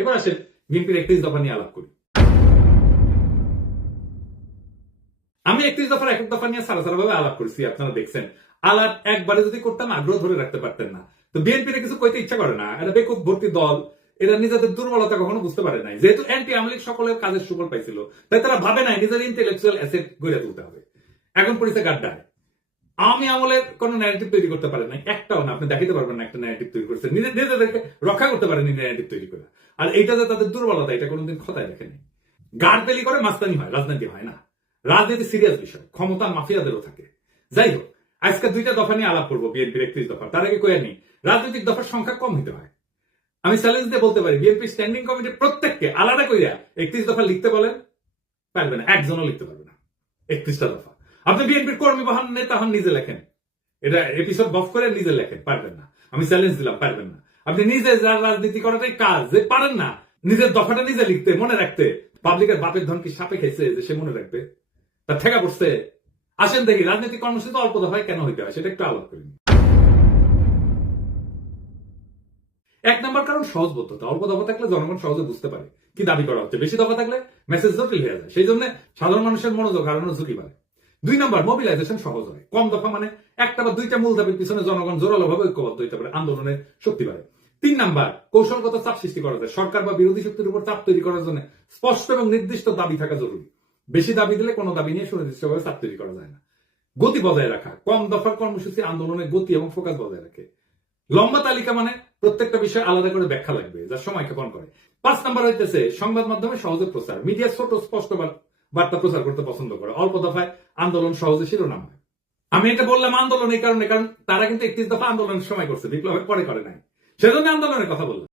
এবার আসেন বিএনপির একত্রিশ দফা নিয়ে আলাপ করি। আমি একত্রিশ দফার এক দফা নিয়ে সারা সারা ভাবে আলাপ করেছি, আপনারা দেখছেন। আলাপ একবারে যদি করতাম, আগ্রহ ধরে রাখতে পারতেন না। তো বিএনপির কিছু কইতে ইচ্ছা করে না। এটা বেকুব ভর্তি দল, এরা নিজেদের দুর্বলতা কখনো বুঝতে পারে নাই। যেহেতু অ্যান্টি আমলিক সকলের কাজের সুফল পাইছিল, তাই তারা ভাবে নাই নিজের ইন্টেলেকচুয়াল অ্যাসেট গড়ে তুলতে হবে। এখন পরিচয় গাড্ডায় আমি আমলের কোন ন্যারেটিভ তৈরি করতে পারেন নাই, একটাও না, আপনি দেখাতে পারবেন না একটা ন্যারেটিভ তৈরি করছে নিজে নিজেদেরকে রক্ষা করতে পারেনি ন্যারেটিভ তৈরি করে। আর এইটা যে তাদের দুর্বলতা, এটা কোনোদিন খতায় দেখেনি গার্ড বেলি করে মাস্তানি হয়, রাজনীতি হয় না। রাজনীতি সিরিয়াস বিষয়, ক্ষমতা মাফিয়াদেরও থাকে। যাই হোক, আজকে দুইটা দফা নিয়ে আলাপ করব, বিএনপির একত্রিশ দফা তার আগে কয়ে নি, রাজনৈতিক দফার সংখ্যা কম হতে হয়। আমি চ্যালেঞ্জ দিয়ে বলতে পারি বিএনপি স্ট্যান্ডিং কমিটির প্রত্যেককে আলাদা কইরা একত্রিশ দফা লিখতে বলেন, পারবে না, একজনও লিখতে পারবে না। একত্রিশটা দফা। আপনি বিএনপির কর্মী বাহান নেতা হন, নিজে লেখেন। এটা এপিসোড বফ করে নিজে লেখেন, পারবেন না। আমি চ্যালেঞ্জ দিলাম, পারবেন না। আপনি নিজে যার রাজনীতি করাটাই কাজ, যে পারেন না, নিজের দফাটা নিজে লিখতে, মনে রাখতে। পাবলিকের বাপের ধন কি সাপে খেয়েছে যে সে মনে রাখবে? তার ঠেকা পড়ছে। আসেন দেখি রাজনৈতিক কর্মসূচি অল্প দফায় কেন হইতে হয়, সেটা একটু আলাপ করি এক নম্বর কারণ সহজবোধতা অল্প দফা থাকলে জনগণ সহজে বুঝতে পারে কি দাবি করা হচ্ছে। বেশি দফা থাকলে মেসেজ জটিল হয়ে যায়। সেই জন্য সাধারণ মানুষের মনোযোগ হারানোর ঝুঁকি বাড়ে। দুই নম্বর মোবিলাইজেশন সহজ হয়। কম দফা মানে একটা বা দুইটা মূল দাবির পিছনে জনগণ জোরালো ভাবে ঐক্যবদ্ধ হইতে পারে আন্দোলনের শক্তি বাড়ে। তিন নাম্বার, কৌশলগত চাপ সৃষ্টি করা যায় সরকার বা বিরোধী শক্তির উপর চাপ তৈরি করার জন্য স্পষ্ট এবং নির্দিষ্ট দাবি থাকা জরুরি। বেশি দাবি দিলে কোনো দাবি নিয়ে সুনির্দিষ্টভাবে চাপ তৈরি করা যায় না। গতি বজায় রাখা, কম দফার কর্মসূচি আন্দোলনের গতি এবং ফোকাস বজায় রাখে। লম্বা তালিকা মানে প্রত্যেকটা বিষয় আলাদা করে ব্যাখ্যা লাগবে, যা সময় ক্ষেপণ করে। পাঁচ নাম্বার হইতেছে, সংবাদ মাধ্যমে সহজে প্রচার, মিডিয়া ছোট, স্পষ্ট বার্তা প্রচার করতে পছন্দ করে। অল্প দফায় আন্দোলন সহজে শিরোনাম হয়। আমি এটা বললাম আন্দোলন এই কারণে, কারণ তারা কিন্তু একত্রিশ দফা আন্দোলনের সময় করছে, বিপ্লবের পরে করে নাই। সেজন্য আন্দোলনের কথা বললাম।